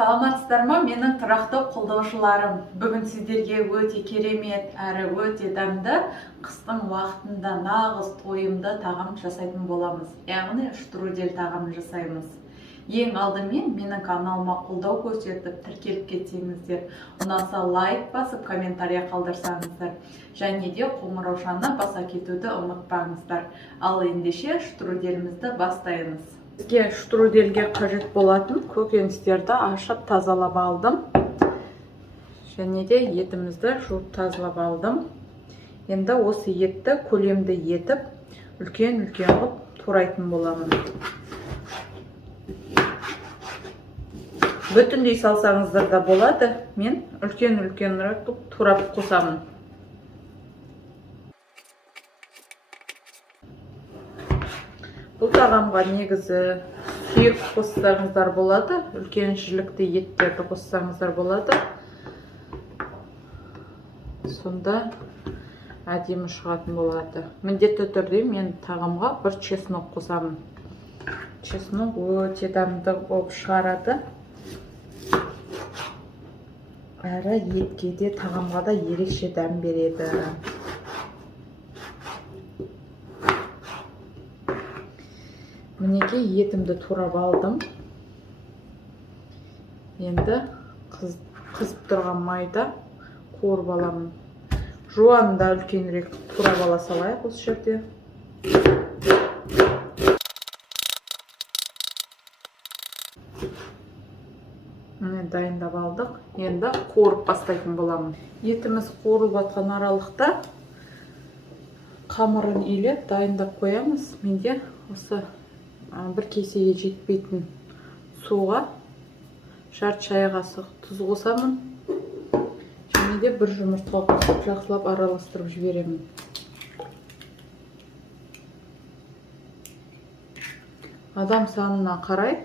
Саламатсыздар ма, менің тұрақты қолдаушыларым. Бүгін сіздерге өте керемет әрі өте дәмді қыстың уақытында нағыз тойымды тағам жасайтын боламыз. Яғни штрудель тағамын жасаймыз. Ең алдымен менің каналыма қолдау көрсетіп тіркеліп кетсеңіздер, ұнаса лайк басып комментария қалдырсаңыздар, және де қоңыраушаны баса кетуді ұмытпаңыздар. Ал ендеше штруделімізді бастаймыз. Бізге штрудельге қажет болатын көкөністерді ашып тазалап алдым. Және де етімізді жуып тазалап алдым. Енді осы етті көлемді етіп, үлкен-үлкен қылып турайтын боламын. Бүтіндей салсаңыздар да болады. Мен үлкен-үлкен қылып турап қосамын. Бұл тағамға негізі сүйек қоссаңыздар болады, үлкен жілікті еттерді қоссаңыздар болады. Сонда әдемі шығатын болады. Міндетті түрде мен тағамға бір чеснок қосамын. Чеснок өте дәмді болып шығарады. Әрі етке де тағамға да ерекше дәм береді. Мінеке етімді турап алдым. Енді қызып тұрған майда қуырып аламын. Жуанын да үлкенірек турап ала салайық осы жерде. Міне дайындап алдық. Енді қуырып бастайтын боламын. Етіміз қуырылып жатқан аралықта қамырын илеп дайындап қоямыз. Менде осы бір кесеге жетпейтін суға жарты шай қасық тұз қосамын. Және де бір жұмыртқа қосып жақсылап араластырып жіберемін. Адам санына қарай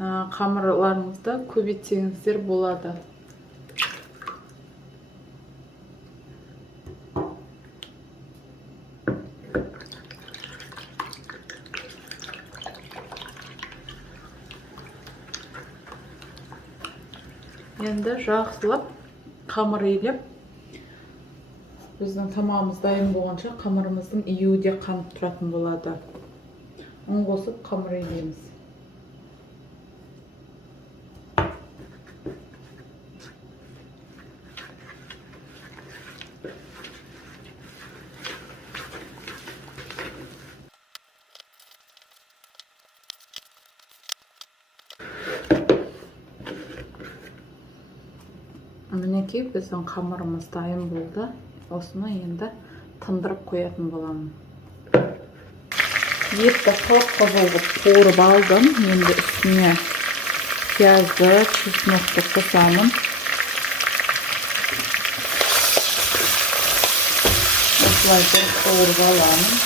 қамырларыңызды көбейтсеңіздер болады. Енді жақсылап қамыр илеп, біздің тамағымыз дайын болғанша қамырымыздың июі де қанып тұратын болады. Ұн қосып қамыр илейміз. Мінеке біздің қамырымыз дайын болды. Осыны енді тындырып қоятын боламын. Етті қылып қылып қуырып алдым. Енді үстіне пиязды, чеснокты қосамын. Осылай қуырып аламын.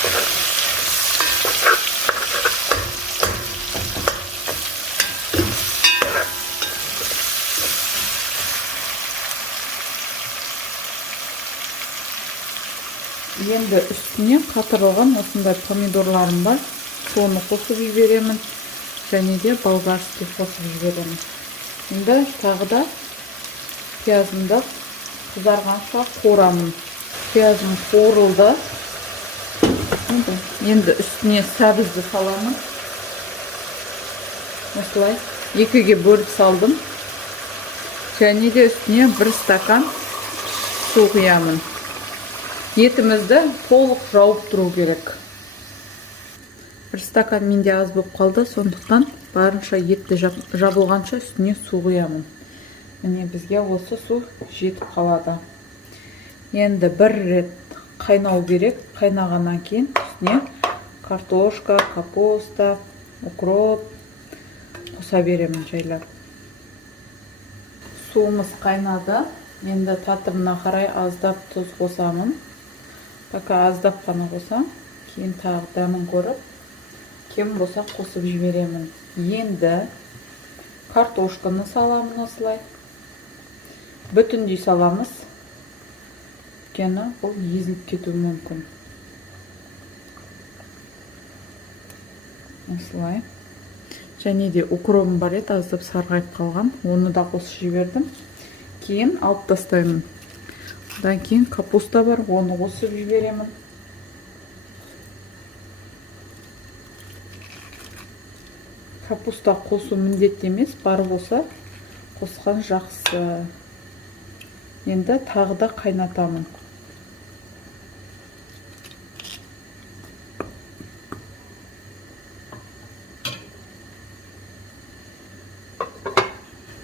Енді үстіне қатырылған осындай помидорларым бар. Соны қосып жіберемін. Және де болгарский қосып жіберемін. Енді тағы да пиязымды қызарғанша қуырамын. Пиязым қуырылды. Енді үстіне сәбізді саламын. Осылай екіге бөліп салдым. Және де үстіне бір стакан су құямын. Етімізді толық жауып тұру керек. Бір стакан менде аз болып қалды, сондықтан барынша етті жабылғанша үстіне су құямын. Міне бізге осы су жетіп қалады. Енді бір рет қайнау керек. Қайнағаннан кейін үстіне картошка, капуста, укроп қоса беремін жайлап. Суымыз қайнады. Енді татымына қарай аздап тұз қосамын. Пока аздап қана қосам, кейін тағы дәмін көріп, кем болса қосып жіберемін. Енді картошканы саламын осылай. Бүтіндей саламыз. Өйткені бұл езіліп кетуі мүмкін. Осылай. Және де укробым бар еді, аздап сарғайып қалған. Оны да қосып жібердім. Кейін алып тастаймын. Одан кейін капуста бар, оны қосып жіберемін. Капуста қосу міндетті емес, бар болса қосқан жақсы. Енді тағы да қайнатамын.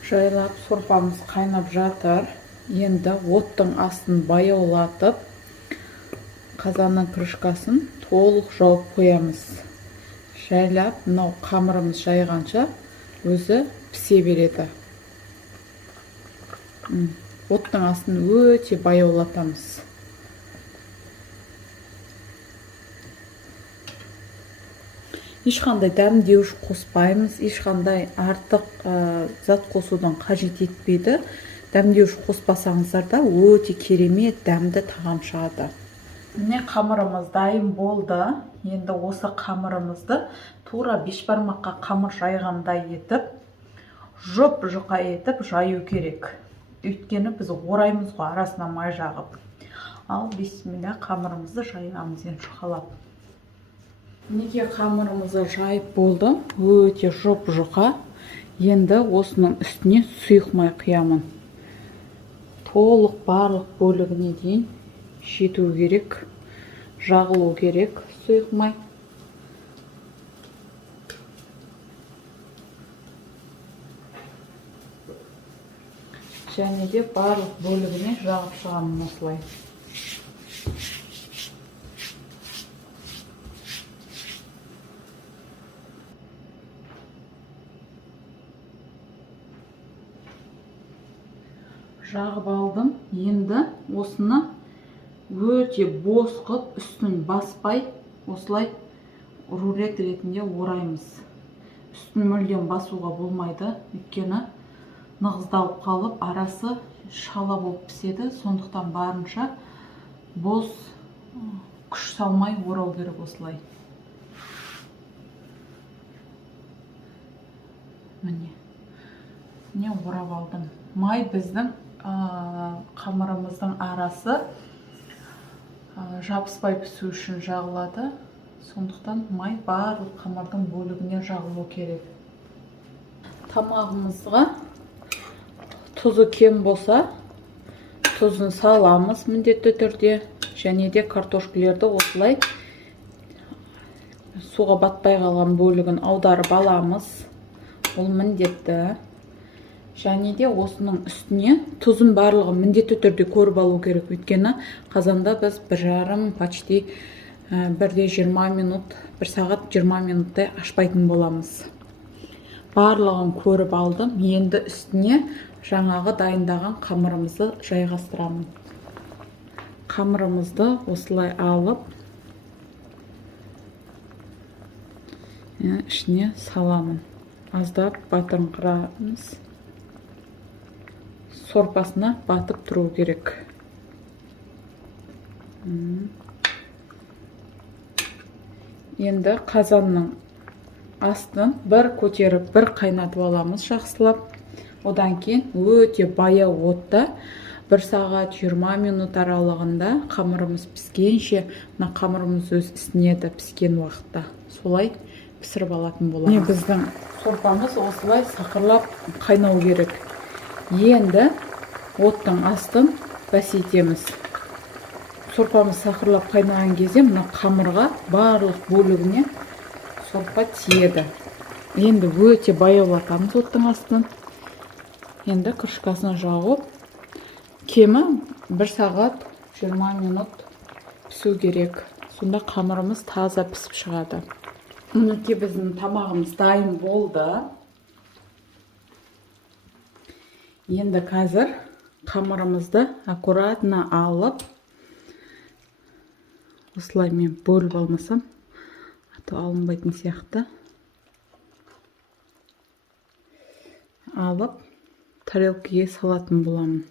Жайлап сорпамыз қайнап жатыр. Енді оттың астын баяулатып, қазанның крышкасын толық жауып қоямыз. Жайлап, мынау қамырымыз жайғанша өзі пісе береді. Оттың астын өте баяулатамыз. Ешқандай дәмдеуіш қоспаймыз, ешқандай артық зат қосудан қажет етпейді. Дәмдеуіш қоспасаңыздар да өте керемет дәмді тағам шығады. Міне қамырымыз дайын болды. Енді осы қамырымызды тура бешбармаққа қамыр жайғандай етіп, жұп-жұқа етіп жаю керек. Өйткені біз ораймыз ғой арасына май жағып. Ал бисмилля қамырымызды жайғамыз енді жұқалап. Неге қамырымызды жайып болды, өте жұп-жұқа. Енді осының үстіне сұйық май құямын. Толық барлық бөлігіне дейін жету керек, жағылу керек сұйық май. Және де барлық бөлігіне жағып шығамын осылай. Жағып алдым. Енді осыны өте бос қып, үстін баспай, осылай рулет ретінде ораймыз. Үстін мүлдем басуға болмайды, өйткені нығыздалып қалып, арасы шала болып піседі. Сондықтан барынша бос күш салмай орау керек осылай. Міне орап алдым. Май біздің қамырымыздың арасы жабыспай пісу үшін жағылады. Сондықтан май барлық қамырдың бөлігіне жағылу керек. Тамағымызға тұзы кем болса, тұзын саламыз міндетті түрде. Және де картошкілерді осылай суға батпай қалған бөлігін аударып аламыз. Ол міндетті. Және де осының үстіне тұзын барлығы міндетті түрде көріп алу керек. Өйткені қазанда біз 1,5 почти 1-20 минут, 1 сағат 20 минуттай ашпайтын боламыз. Барлығын көріп алдым. Енді үстіне жаңағы дайындаған қамырымызды жайғастырамын. Қамырымызды осылай алып, ішіне саламын. Аздап батырыңқырамыз. Сорпасына батып тұру керек. Енді қазанның астын бір көтеріп, бір қайнатып аламыз жақсылап. Одан кейін өте баяу отта 1 сағат 20 минут аралығында қамырымыз піскенше, мына қамырымыз өз ісінеді піскен уақытта. Солай пісіріп алатын боламыз. Біздің сорпамыз осылай сақырлап қайнау керек. Енді оттың астын бәсейтеміз. Сорпамыз сақырлап қайнаған кезде мына қамырға барлық бөлігіне сорпа тиеді. Енді өте баяулатамыз оттың астын. Енді крышкасын жауып, кемі 1 сағат 20 минут пісу керек. Сонда қамырымыз таза пісіп шығады. Мінекей біздің тамағымыз дайын болды. Енді қазір қамырымызды аккуратно алып, осылай мен бөліп алмасам, аты алынбайтын сияқты. Алып, тарелкаға салатын боламын.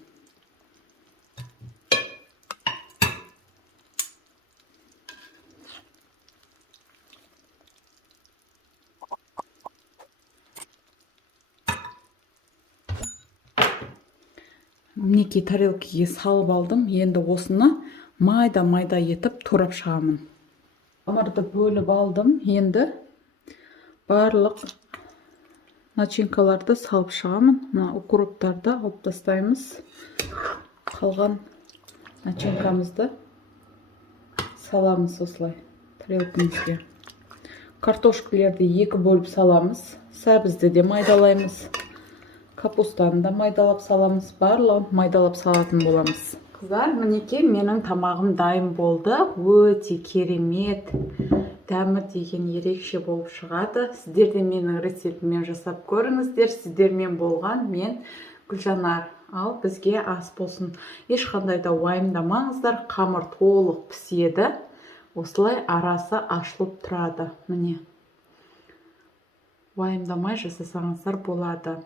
Мінекей тарелкаға салып алдым. Енді осыны майда етіп турап шығамын. Қамырды бөліп алдым. Енді барлық начинкаларды салып шығамын. Мына укроптарды алып тастаймыз. Қалған начинкамызды саламыз осылай тарелкамызға. Картошкаларды екі бөліп саламыз. Сәбізді де майдалаймыз. Капустаны да майдалап саламыз. Барлығын майдалап салатын боламыз. Қыздар, мінекей менің тамағым дайын болды. Өте керемет, дәмі деген ерекше болып шығады. Сіздер де менің рецептіммен жасап көріңіздер. Сіздермен болған мен Гүлжанар. Ал бізге ас болсын. Ешқандай да уайымдамаңыздар. Қамыр толық піседі. Осылай арасы ашылып тұрады. Міне. Уайымдамай жасасаңыздар болады.